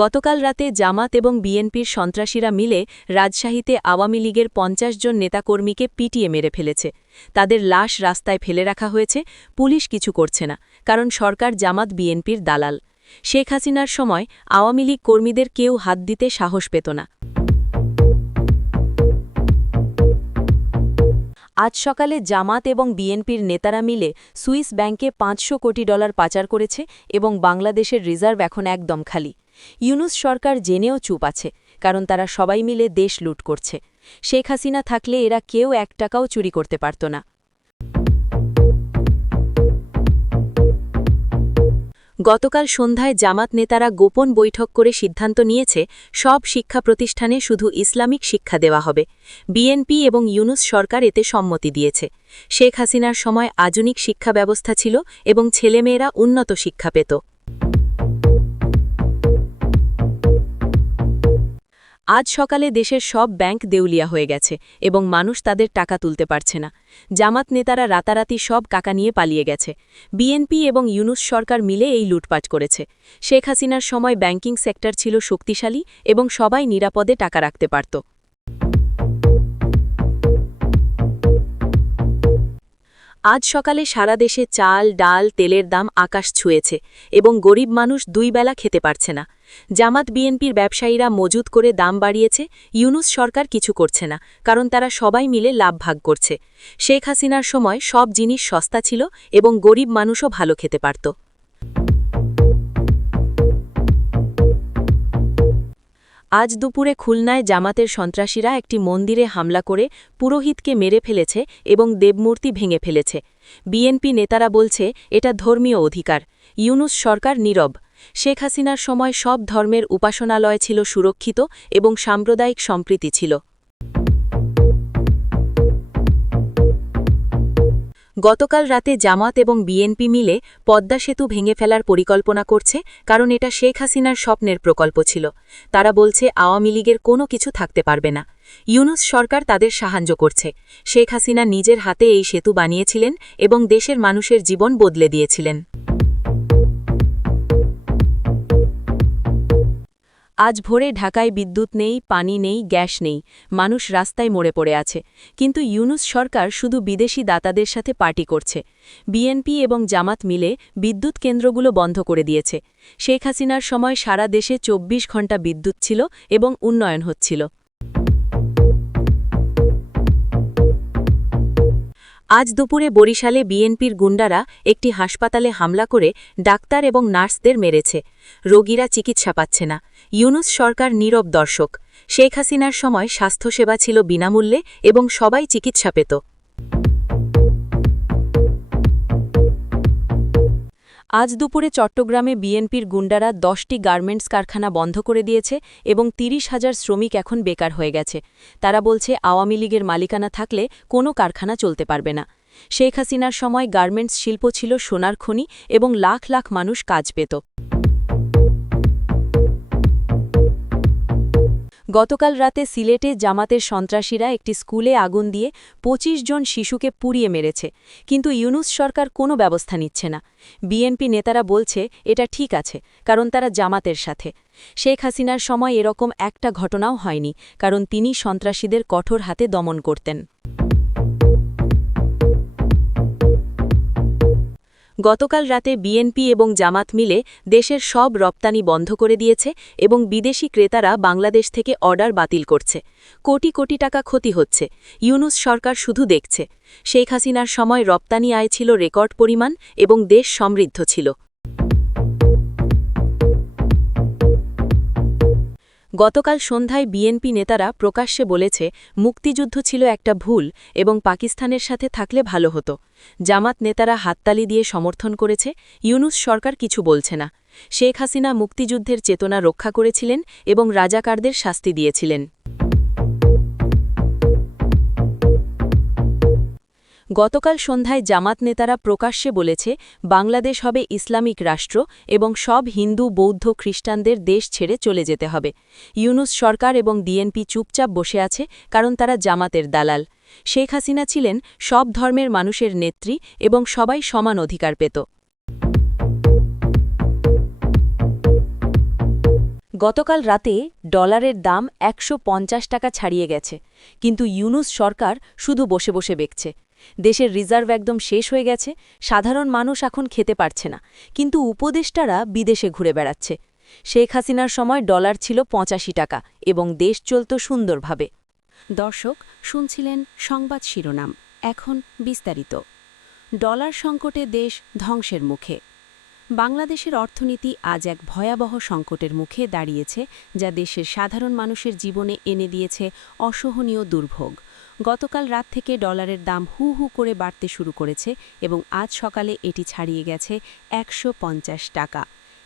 গতকাল রাতে জামাত এবং বিএনপির সন্ত্রাসীরা মিলে রাজশাহীতে আওয়ামী লীগের পঞ্চাশ জন নেতাকর্মীকে পিটিয়ে মেরে ফেলেছে। তাদের লাশ রাস্তায় ফেলে রাখা হয়েছে, পুলিশ কিছু করছে না, কারণ সরকার জামাত বিএনপির দালাল। শেখ হাসিনার সময় আওয়ামী লীগ কর্মীদের কেউ হাত দিতে সাহস পেত না। আজ সকালে জামাত এবং বিএনপির নেতারা মিলে সুইস ব্যাংকে পাঁচশো কোটি ডলার পাচার করেছে এবং বাংলাদেশের রিজার্ভ এখন একদম খালি। ইউনুস সরকার জেনেও চুপ আছে, কারণ তারা সবাই মিলে দেশ লুট করছে। শেখ হাসিনা থাকলে এরা কেউ এক টাকাও চুরি করতে পারত না। গতকাল সন্ধ্যায় জামাত নেতারা গোপন বৈঠক করে সিদ্ধান্ত নিয়েছে, সব শিক্ষা প্রতিষ্ঠানে শুধু ইসলামিক শিক্ষা দেওয়া হবে। বিএনপি এবং ইউনুস সরকার এতে সম্মতি দিয়েছে। শেখ হাসিনার সময় আধুনিক শিক্ষা ব্যবস্থা ছিল এবং ছেলেমেয়েরা উন্নত শিক্ষা পেত। আজ সকালে দেশের সব ব্যাংক দেউলিয়া হয়ে গেছে এবং মানুষ তাদের টাকা তুলতে পারছে না। জামাত নেতারা রাতারাতি সব কাকা নিয়ে পালিয়ে গেছে। বিএনপি এবং ইউনুস সরকার মিলে এই লুটপাট করেছে। শেখ হাসিনার সময় ব্যাংকিং সেক্টর ছিল শক্তিশালী এবং সবাই নিরাপদে টাকা রাখতে পারত। আজ সকালে সারা দেশে চাল, ডাল, তেলের দাম আকাশ ছুঁয়েছে এবং গরিব মানুষ দুই বেলা খেতে পারছে না। জামাত বিএনপির ব্যবসায়ীরা মজুত করে দাম বাড়িয়েছে, ইউনুস সরকার কিছু করছে না, কারণ তারা সবাই মিলে লাভ ভাগ করছে। শেখ হাসিনার সময় সব জিনিস সস্তা ছিল এবং গরিব মানুষও ভালো খেতে পারত। আজ দুপুরে খুলনায় জামাতের সন্ত্রাসীরা একটি মন্দিরে হামলা করে পুরোহিতকে মেরে ফেলেছে এবং দেবমূর্তি ভেঙে ফেলেছে। বিএনপি নেতারা বলছে, এটা ধর্মীয় অধিকার। ইউনুস সরকার নীরব। শেখ হাসিনার সময় সব ধর্মের উপাসনালয় ছিল সুরক্ষিত এবং সাম্প্রদায়িক সম্প্রীতি ছিল। গতকাল রাতে জামাত এবং বিএনপি মিলে পদ্মা সেতু ভেঙে ফেলার পরিকল্পনা করছে, কারণ এটা শেখ হাসিনার স্বপ্নের প্রকল্প ছিল। তারা বলছে, আওয়ামী লীগের কোনো কিছু থাকতে পারবে না। ইউনুস সরকার তাদের সাহায্য করছে। শেখ হাসিনা নিজের হাতে এই সেতু বানিয়েছিলেন এবং দেশের মানুষের জীবন বদলে দিয়েছিলেন। আজ ভোরে ঢাকায় বিদ্যুৎ নেই, পানি নেই, গ্যাস নেই। মানুষ রাস্তায় মরে পড়ে আছে। কিন্তু ইউনুস সরকার শুধু বিদেশি দাতাদের সাথে পার্টি করছে। বিএনপি এবং জামাত মিলে বিদ্যুৎ কেন্দ্রগুলো বন্ধ করে দিয়েছে। শেখ হাসিনার সময় সারা দেশে ২৪ ঘণ্টা বিদ্যুৎ ছিল এবং উন্নয়ন হচ্ছিল। আজ দুপুরে বরিশালে বিএনপির গুন্ডারা একটি হাসপাতালে হামলা করে ডাক্তার এবং নার্সদের মেরেছে। রোগীরা চিকিৎসা পাচ্ছে না। ইউনুস সরকার নীরব দর্শক। শেখ হাসিনার সময় স্বাস্থ্যসেবা ছিল বিনামূল্যে এবং সবাই চিকিৎসা পেত। আজ দুপুরে চট্টগ্রামে বিএনপির গুন্ডারা দশটি গার্মেন্টস কারখানা বন্ধ করে দিয়েছে এবং তিরিশ হাজার শ্রমিক এখন বেকার হয়ে গেছে। তারা বলছে, আওয়ামী লীগের মালিকানা থাকলে কোনো কারখানা চলতে পারবে না। শেখ হাসিনার সময় গার্মেন্টস শিল্প ছিল সোনার খনি এবং লাখ লাখ মানুষ কাজ পেত। গতকাল রাতে সিলেটে জামাতের সন্ত্রাসীরা একটি স্কুলে আগুন দিয়ে ২৫ জন শিশুকে পুড়িয়ে মেরেছে, কিন্তু ইউনুস সরকার কোনো ব্যবস্থা নিচ্ছে না। বিএনপি নেতারা বলছে, এটা ঠিক আছে, কারণ তারা জামাতের সাথে। শেখ হাসিনার সময় এরকম একটা ঘটনাও হয়নি, কারণ তিনি সন্ত্রাসীদের কঠোর হাতে দমন করতেন। গতকাল রাতে বিএনপি এবং জামাত মিলে দেশের সব রপ্তানি বন্ধ করে দিয়েছে এবং বিদেশি ক্রেতারা বাংলাদেশ থেকে অর্ডার বাতিল করছে। কোটি কোটি টাকা ক্ষতি হচ্ছে, ইউনুস সরকার শুধু দেখছে। শেখ হাসিনার সময় রপ্তানি আয় ছিল রেকর্ড পরিমাণ এবং দেশ সমৃদ্ধ ছিল। গতকাল সন্ধ্যায় বিএনপি নেতারা প্রকাশ্যে বলেছে, মুক্তিযুদ্ধ ছিল একটা ভুল এবং পাকিস্তানের সাথে থাকলে ভালো হতো। জামাত নেতারা হাততালি দিয়ে সমর্থন করেছে, ইউনুস সরকার কিছু বলছে না। শেখ হাসিনা মুক্তিযুদ্ধের চেতনা রক্ষা করেছিলেন এবং রাজাকারদের শাস্তি দিয়েছিলেন। গতকাল সন্ধ্যায় জামাত নেতারা প্রকাশ্যে বলেছে, বাংলাদেশ হবে ইসলামিক রাষ্ট্র এবং সব হিন্দু, বৌদ্ধ, খ্রিস্টানদের দেশ ছেড়ে চলে যেতে হবে। ইউনুস সরকার এবং ডিএনপি চুপচাপ বসে আছে কারণ তারা জামাতের দালাল। শেখ হাসিনা ছিলেন সব ধর্মের মানুষের নেত্রী এবং সবাই সমান অধিকার পেত। গতকাল রাতে ডলারের দাম একশো পঞ্চাশ টাকা ছাড়িয়ে গেছে, কিন্তু ইউনুস সরকার শুধু বসে বসে বেকছে। দেশের রিজার্ভ একদম শেষ হয়ে গেছে, সাধারণ মানুষ এখন খেতে পারছে না। কিন্তু উপদেষ্টারা বিদেশে ঘুরে বেড়াচ্ছে। শেখ হাসিনার সময় ডলার ছিল পঁচাশি টাকা এবং দেশ চলত সুন্দরভাবে। দর্শক, শুনছিলেন সংবাদ শিরোনাম, এখন বিস্তারিত। ডলার সংকটে দেশ ধ্বংসের মুখে। বাংলাদেশের অর্থনীতি আজ এক ভয়াবহ সংকটের মুখে দাঁড়িয়েছে, যা দেশের সাধারণ মানুষের জীবনে এনে দিয়েছে অসহনীয় দুর্ভোগ। গতকাল রাত থেকে ডলারের দাম হু হু করে বাড়তে শুরু করেছে এবং আজ সকালে এটি ছাড়িয়ে গেছে একশো পঞ্চাশ টাকা।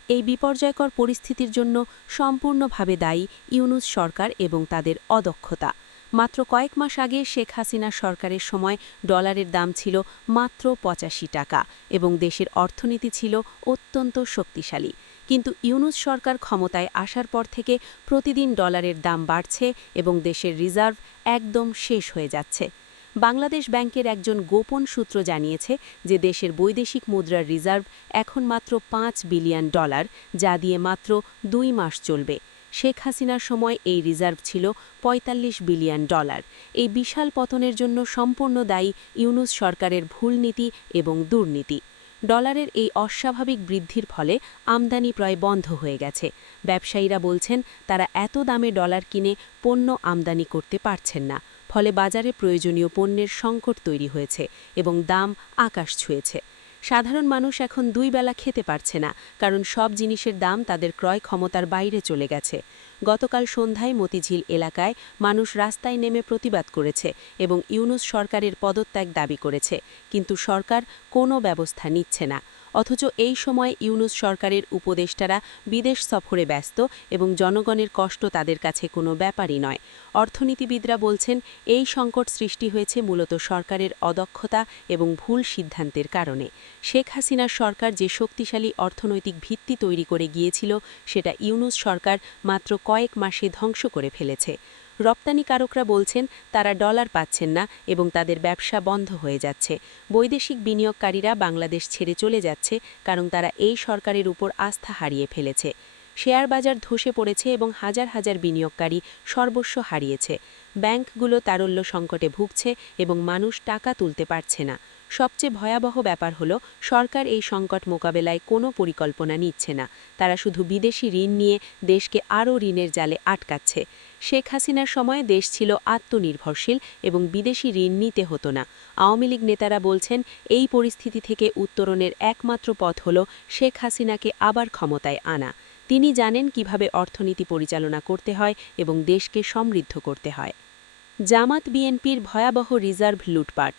এই বিপর্যয়কর পরিস্থিতির জন্য সম্পূর্ণভাবে দায়ী ইউনুস সরকার এবং তাদের অদক্ষতা। মাত্র কয়েক মাস আগে শেখ হাসিনা সরকারের সময় ডলারের দাম ছিল মাত্র পঁচাশি টাকা এবং দেশের অর্থনীতি ছিল অত্যন্ত শক্তিশালী। কিন্তু ইউনুস সরকার ক্ষমতায় আসার পর থেকে প্রতিদিন ডলারের দাম বাড়ছে এবং দেশের রিজার্ভ একদম শেষ হয়ে যাচ্ছে। বাংলাদেশ ব্যাংকের একজন গোপন সূত্র জানিয়েছে যে দেশের বৈদেশিক মুদ্রার রিজার্ভ এখন মাত্র পাঁচ বিলিয়ন ডলার, যা দিয়ে মাত্র দুই মাস চলবে। শেখ হাসিনার সময় এই রিজার্ভ ছিল ৪৫ বিলিয়ন ডলার। এই বিশাল পতনের জন্য সম্পূর্ণ দায়ী ইউনুস সরকারের ভুল নীতি এবং দুর্নীতি। ডলারের এই অস্বাভাবিক বৃদ্ধির ফলে আমদানি প্রায় বন্ধ হয়ে গেছে। ব্যবসায়ীরা বলছেন, তারা এত দামে ডলার কিনে পণ্য আমদানি করতে পারছেন না, ফলে বাজারে প্রয়োজনীয় পণ্যের সংকট তৈরি হয়েছে এবং দাম আকাশ ছুঁয়েছে। সাধারণ মানুষ এখন দুই বেলা খেতে পারছে না, কারণ সব জিনিসের দাম তাদের ক্রয় ক্ষমতার বাইরে চলে গেছে। গতকাল সন্ধ্যায় মতিঝিল এলাকায় মানুষ রাস্তায় নেমে প্রতিবাদ করেছে এবং ইউনুস সরকারের পদত্যাগ দাবি করেছে, কিন্তু সরকার কোনো ব্যবস্থা নিচ্ছে না। অথচ এই সময় ইউনুস সরকারের উপদেষ্টারা বিদেশ সফরে ব্যস্ত এবং জনগণের কষ্ট তাদের কাছে কোনো ব্যাপারই নয়। অর্থনীতিবিদরা বলছেন, এই সংকট সৃষ্টি হয়েছে মূলত সরকারের অদক্ষতা এবং ভুল সিদ্ধান্তের কারণে। শেখ হাসিনার সরকার যে শক্তিশালী অর্থনৈতিক ভিত্তি তৈরি করে গিয়েছিল, সেটা ইউনুস সরকার মাত্র কয়েক মাসে ধ্বংস করে ফেলেছে। রপ্তানিকারকরা বলছেন, তারা ডলার পাচ্ছেন না এবং তাদের ব্যবসা বন্ধ হয়ে যাচ্ছে। বৈদেশিক বিনিয়োগকারীরা বাংলাদেশ ছেড়ে চলে যাচ্ছে কারণ তারা এই সরকারের উপর আস্থা হারিয়ে ফেলেছে। শেয়ার বাজার ধসে পড়েছে এবং হাজার হাজার বিনিয়োগকারী সর্বস্ব হারিয়েছে। ব্যাংকগুলো তারল্য সংকটে ভুগছে এবং মানুষ টাকা তুলতে পারছে না। সবচেয়ে ভয়াবহ ব্যাপার হল, সরকার এই সংকট মোকাবেলায় কোনো পরিকল্পনা নিচ্ছে না। তারা শুধু বিদেশি ঋণ নিয়ে দেশকে আরও ঋণের জালে আটকাচ্ছে। শেখ হাসিনার সময় দেশ ছিল আত্মনির্ভরশীল এবং বিদেশি ঋণ নিতে হতো না। আওয়ামী লীগ নেতারা বলছেন, এই পরিস্থিতি থেকে উত্তরণের একমাত্র পথ হল শেখ হাসিনাকে আবার ক্ষমতায় আনা। তিনি জানেন কীভাবে অর্থনীতি পরিচালনা করতে হয় এবং দেশকে সমৃদ্ধ করতে হয়। জামাত বিএনপির ভয়াবহ রিজার্ভ লুটপাট।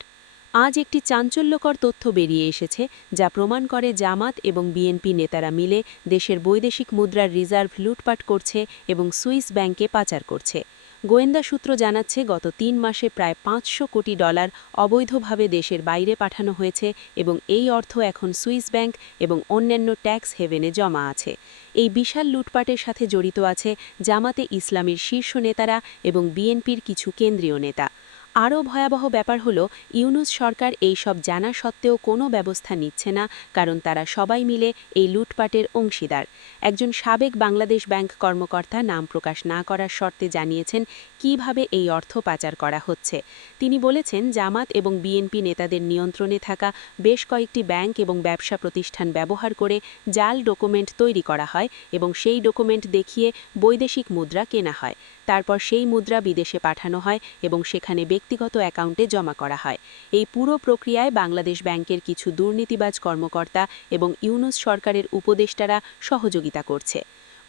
আজ একটি চাঞ্চল্যকর তথ্য বেরিয়ে এসেছে, যা প্রমাণ করে জামাত এবং বিএনপি নেতারা মিলে দেশের বৈদেশিক মুদ্রার রিজার্ভ লুটপাট করছে এবং সুইস ব্যাংকে পাচার করছে। গোয়েন্দা সূত্র জানাচ্ছে, গত তিন মাসে প্রায় পাঁচশো কোটি ডলার অবৈধভাবে দেশের বাইরে পাঠানো হয়েছে এবং এই অর্থ এখন সুইস ব্যাংক এবং অন্যান্য ট্যাক্স হেভেনে জমা আছে। এই বিশাল লুটপাটের সাথে জড়িত আছে জামাতে ইসলামের শীর্ষ নেতারা এবং বিএনপির কিছু কেন্দ্রীয় নেতা। আরও ভয়াবহ ব্যাপার হল, ইউনুস সরকার এই সব জানা সত্ত্বেও কোনো ব্যবস্থা নিচ্ছে না, কারণ তারা সবাই মিলে এই লুটপাটের অংশীদার। একজন সাবেক বাংলাদেশ ব্যাংক কর্মকর্তা নাম প্রকাশ না করার শর্তে জানিয়েছেন কীভাবে এই অর্থ পাচার করা হচ্ছে। তিনি বলেছেন, জামাত এবং বিএনপি নেতাদের নিয়ন্ত্রণে থাকা বেশ কয়েকটি ব্যাংক এবং ব্যবসা প্রতিষ্ঠান ব্যবহার করে জাল ডকুমেন্ট তৈরি করা হয় এবং সেই ডকুমেন্ট দেখিয়ে বৈদেশিক মুদ্রা কেনা হয়। তারপর সেই মুদ্রা বিদেশে পাঠানো হয় এবং সেখানে ব্যক্তিগত অ্যাকাউন্টে জমা করা হয়। এই পুরো প্রক্রিয়ায় বাংলাদেশ ব্যাংকের কিছু দুর্নীতিবাজ কর্মকর্তা এবং ইউনুস সরকারের উপদেষ্টারা সহযোগিতা করছে।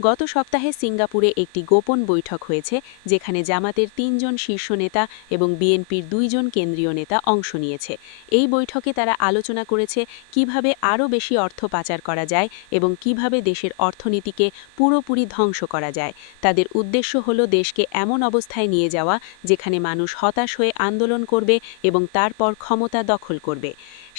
গত সপ্তাহে সিঙ্গাপুরে একটি গোপন বৈঠক হয়েছে, যেখানে জামাতের তিনজন শীর্ষ নেতা এবং বিএনপির দুইজন কেন্দ্রীয় নেতা অংশ নিয়েছে। এই বৈঠকে তারা আলোচনা করেছে কীভাবে আরও বেশি অর্থ পাচার করা যায় এবং কীভাবে দেশের অর্থনীতিকে পুরোপুরি ধ্বংস করা যায়। তাদের উদ্দেশ্য হল দেশকে এমন অবস্থায় নিয়ে যাওয়া, যেখানে মানুষ হতাশ হয়ে আন্দোলন করবে এবং তারপর ক্ষমতা দখল করবে।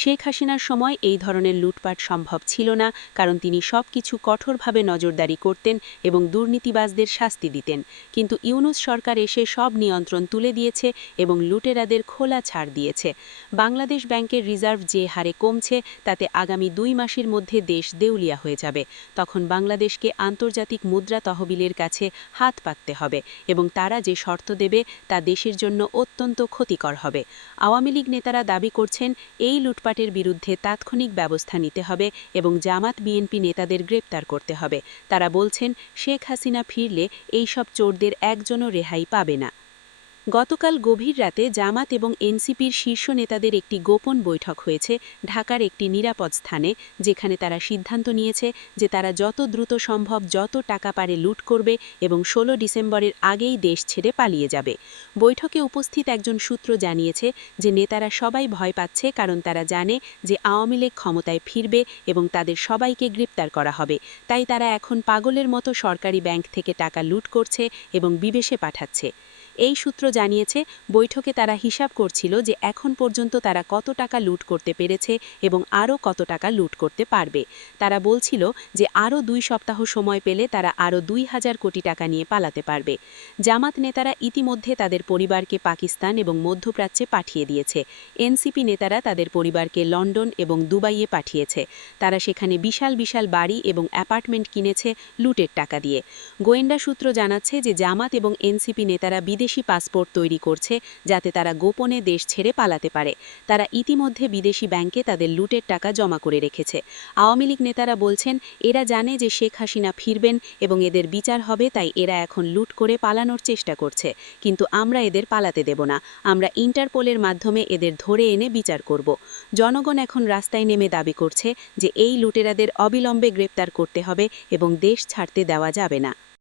শেখ হাসিনার সময় এই ধরনের লুটপাট সম্ভব ছিল না, কারণ তিনি সবকিছু কঠোরভাবে নজরদারি করতেন এবং দুর্নীতিবাজদের শাস্তি দিতেন। কিন্তু ইউনুস সরকার এসে সব নিয়ন্ত্রণ তুলে দিয়েছে এবং লুটেরাদের খোলা ছাড় দিয়েছে। বাংলাদেশ ব্যাংকের রিজার্ভ যে হারে কমছে, তাতে আগামী দুই মাসের মধ্যে দেশ দেউলিয়া হয়ে যাবে। তখন বাংলাদেশকে আন্তর্জাতিক মুদ্রা তহবিলের কাছে হাত পাততে হবে এবং তারা যে শর্ত দেবে, তা দেশের জন্য অত্যন্ত ক্ষতিকর হবে। আওয়ামী লীগ নেতারা দাবি করছেন, এই লুটপাটের বিরুদ্ধে তাৎক্ষণিক ব্যবস্থা নিতে হবে এবং জামাত বিএনপি নেতাদের গ্রেপ্তার করতে হবে। তারা বলছেন শেখ হাসিনা ফিরলে এইসব চোরদের একজনও রেহাই পাবে না। গতকাল গভীর রাতে জামাত এবং এনসিপির শীর্ষ নেতাদের একটি গোপন বৈঠক হয়েছে ঢাকার একটি নিরাপদ স্থানে, যেখানে তারা সিদ্ধান্ত নিয়েছে যে তারা যত দ্রুত সম্ভব যত টাকা পারে লুট করবে এবং ১৬ ডিসেম্বরের আগেই দেশ ছেড়ে পালিয়ে যাবে। বৈঠকে উপস্থিত একজন সূত্র জানিয়েছে যে নেতারা সবাই ভয় পাচ্ছে কারণ তারা জানে যে আওয়ামী লীগ ক্ষমতায় ফিরবে এবং তাদের সবাইকে গ্রেপ্তার করা হবে। তাই তারা এখন পাগলের মতো সরকারি ব্যাংক থেকে টাকা লুট করছে এবং বিদেশে পাঠাচ্ছে। এই সূত্র জানিয়েছে, বৈঠকে তারা হিসাব করছিল যে এখন পর্যন্ত তারা কত টাকা লুট করতে পেরেছে এবং আরও কত টাকা লুট করতে পারবে। তারা বলছিল যে আরও দুই সপ্তাহ সময় পেলে তারা আরও দুই হাজার কোটি টাকা নিয়ে পালাতে পারবে। জামাত নেতারা ইতিমধ্যে তাদের পরিবারকে পাকিস্তান এবং মধ্যপ্রাচ্যে পাঠিয়ে দিয়েছে। এনসিপি নেতারা তাদের পরিবারকে লন্ডন এবং দুবাইয়ে পাঠিয়েছে। তারা সেখানে বিশাল বিশাল বাড়ি এবং অ্যাপার্টমেন্ট কিনেছে লুটের টাকা দিয়ে। গোয়েন্দা সূত্র জানাচ্ছে যে জামাত এবং এনসিপি নেতারা বিদেশি পাসপোর্ট তৈরি করছে যাতে তারা গোপনে দেশ ছেড়ে পালাতে পারে। তারা ইতিমধ্যে বিদেশি ব্যাংকে তাদের লুটের টাকা জমা করে রেখেছে। আওয়ামী লীগ নেতারা বলছেন, এরা জানে যে শেখ হাসিনা ফিরবেন এবং এদের বিচার হবে, তাই এরা এখন লুট করে পালানোর চেষ্টা করছে। কিন্তু আমরা এদের পালাতে দেব না। আমরা ইন্টারপোলের মাধ্যমে এদের ধরে এনে বিচার করব। জনগণ এখন রাস্তায় নেমে দাবি করছে যে, এই লুটেরাদের অবিলম্বে গ্রেপ্তার করতে হবে এবং দেশ ছাড়তে দেওয়া যাবে না।